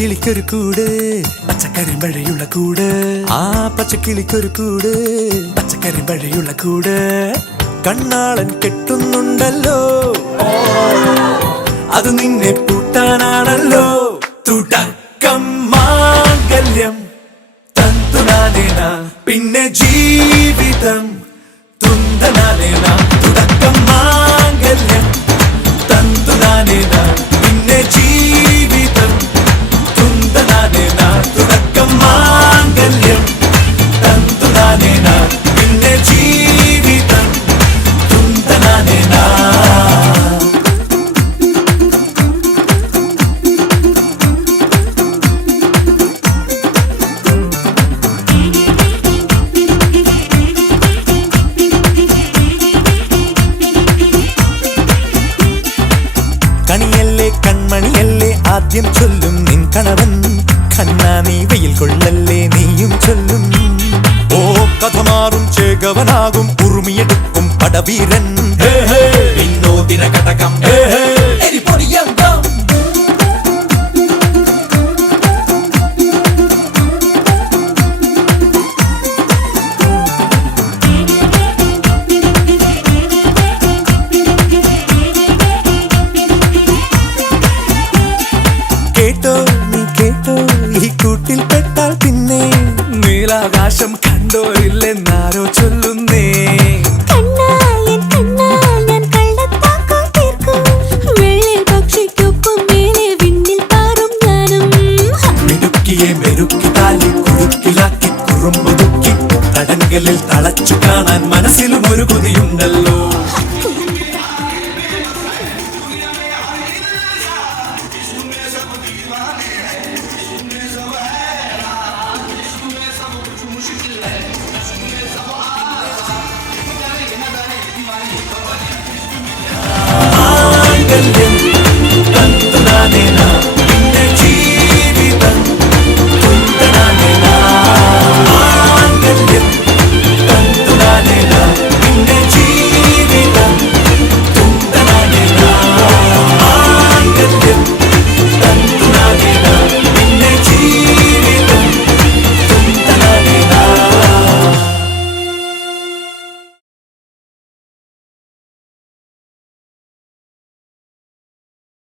പച്ചക്കിളിക്കൊരു കൂട്, പച്ചക്കരിമ്പഴയുള്ള കൂട്. ആ പച്ചക്കിളിക്കൊരു കൂട്, പച്ചക്കരിമ്പഴയുള്ള കൂട്. കണ്ണാളൻ കെട്ടുന്നുണ്ടല്ലോ, അത് നിന്നെ പൂട്ടാനാണല്ലോ. തുടക്കം മാംഗല്യം തന്തുനാനേന, പിന്നെ ജീവിതം തുന്തനാനേന. തുടക്കം മാംഗല്യം തന്തുനാനേന, പിന്നെ ജീവിതം തുന്തനാനേന. തുടക്കം മാംഗല്യം തന്തുനാനേന, പിന്നെ ജീവിതം തുന്തനാനേന. കണിയല്ലേ കൺമണിയല്ലേ ആദ്യം ചൊല്ലും നിൻ കണവൻ. കണ്ണാ നീ വെയിൽ കൊള്ളല്ലേ നീയും ചൊല്ലും. ഓ കഥ മാറും ചേകവനാകും ഉറുമിയെടുക്കും പടവീരൻ. വിനോദിന കടകം എരിപൊടിയങ്കം. കേട്ടോ നീ കേട്ടോ, ഈ കൂട്ടിൽ പെട്ടാൽ പിന്നെ നീലാകാശം കണ്ടോരില്ലെന്നാരോ ചൊല്ലുന്നേ. മിടുക്കിയെ മെരുക്കി താലി കുറുക്കിലാക്കി കുറുമ്പുതുക്കി തടങ്കലിൽ തളച്ചു കാണാൻ മനസ്സിലും ഒരു കൊതിയുണ്ടല്ലോ.